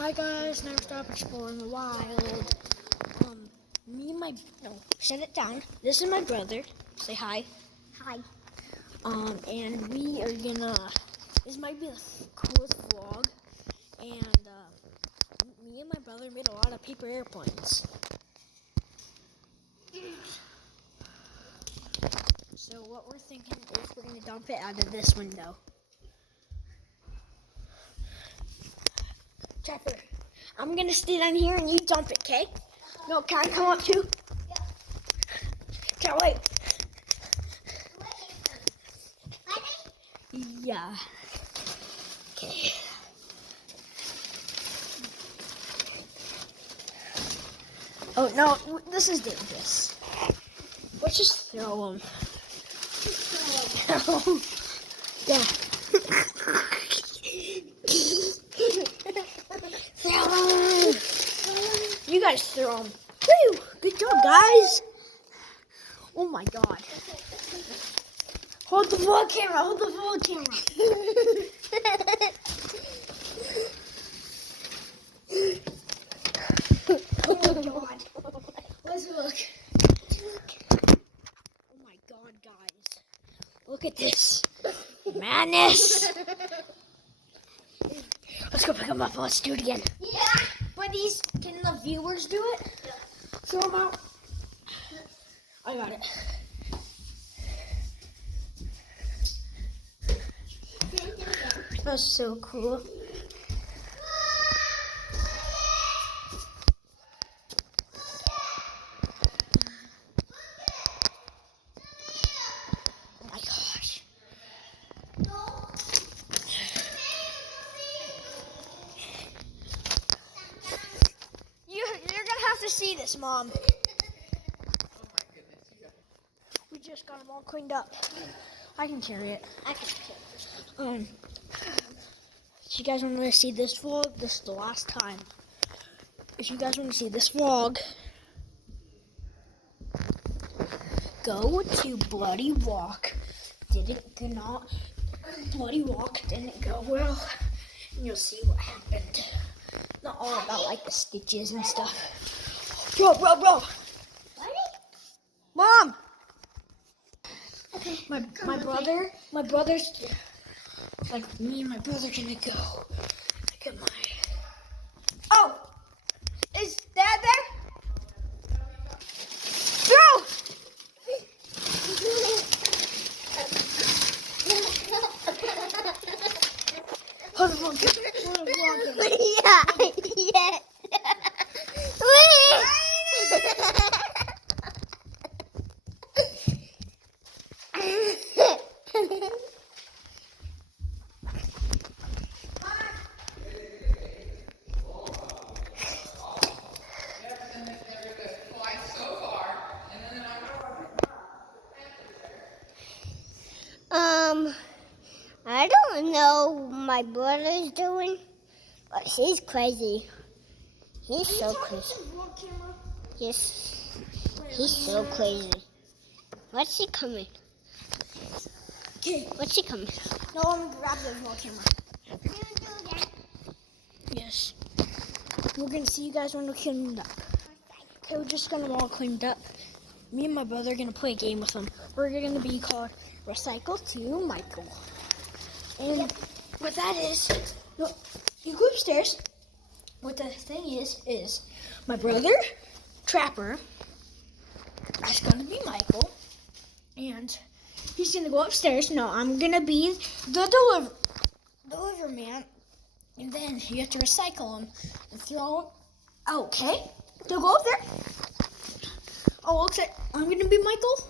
Hi guys, never stop exploring the wild. Set it down. This is my brother. Say hi. Hi. And we are gonna. This might be the coolest vlog. And me and my brother made a lot of paper airplanes. So what we're thinking is we're gonna dump it out of this window. Trapper, I'm gonna stay down here and you dump it, okay? No, can I come up too? Can't wait. Yeah. Okay. Oh no, this is dangerous. Let's just throw them. Yeah. Throw them. You guys throw them. Woo! Good job, guys. Oh my God. Hold the vlog camera. Hold the vlog camera. Oh my God. Let's look. Oh my God, guys. Look at this. Madness. Let's go pick them up. Let's do it again. Yeah. Buddies, can the viewers do it? Yeah. Throw them out. I got it. That's so cool. Oh my gosh. You're gonna have to see this, Mom. We just got them all cleaned up. I can carry it. I can kill it. If you guys want to see this vlog, this is the last time. If you guys want to see this vlog, go to Bloody Walk. Bloody Walk didn't go well, and you'll see what happened. Not all about like the stitches and stuff. Bro. Ready? Mom! Okay. My brother's like me and my brother gonna go. Look at my. Oh! Is Dad there? Throw! Hold the vlog. Yeah. I don't know what my brother's doing, but he's crazy. He's so crazy. Yes, he's so crazy. What's he coming? Okay. What's he coming? No, I'm gonna grab the vlog camera. Yes. We're gonna see you guys when we're cleaned up. Okay, we're just gonna all cleaned up. Me and my brother are gonna play a game with them. We're gonna be called Recycle to Michael. And what that is, no, you go upstairs. What the thing is my brother, Trapper, is gonna be Michael, and he's gonna go upstairs. No, I'm gonna be the deliver man, and then you have to recycle them and throw them out. Okay, so go up there. Oh, looks like I'm gonna be Michael.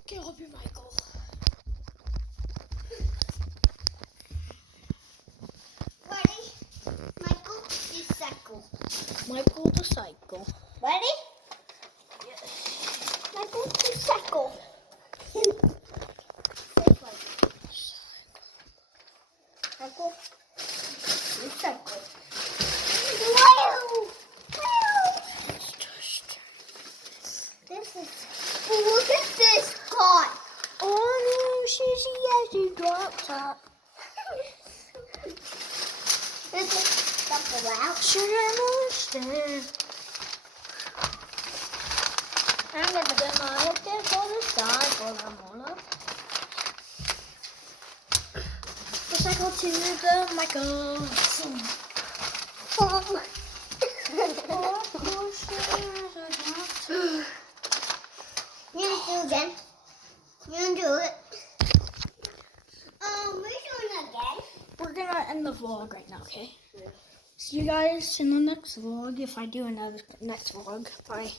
Okay, I'll be Michael. Michael the Cycle. Ready? Yes. Michael the Cycle. Michael the Cycle. Wow! This is. Look at this car. Oh, she dropped top. This is. Double out. I'm gonna get my head there for the side for the molar. Recycle to the Michael. You do again. You do it. We're doing it again. We're gonna end the vlog right now, okay? See you guys in the next vlog if I do another next vlog. Bye.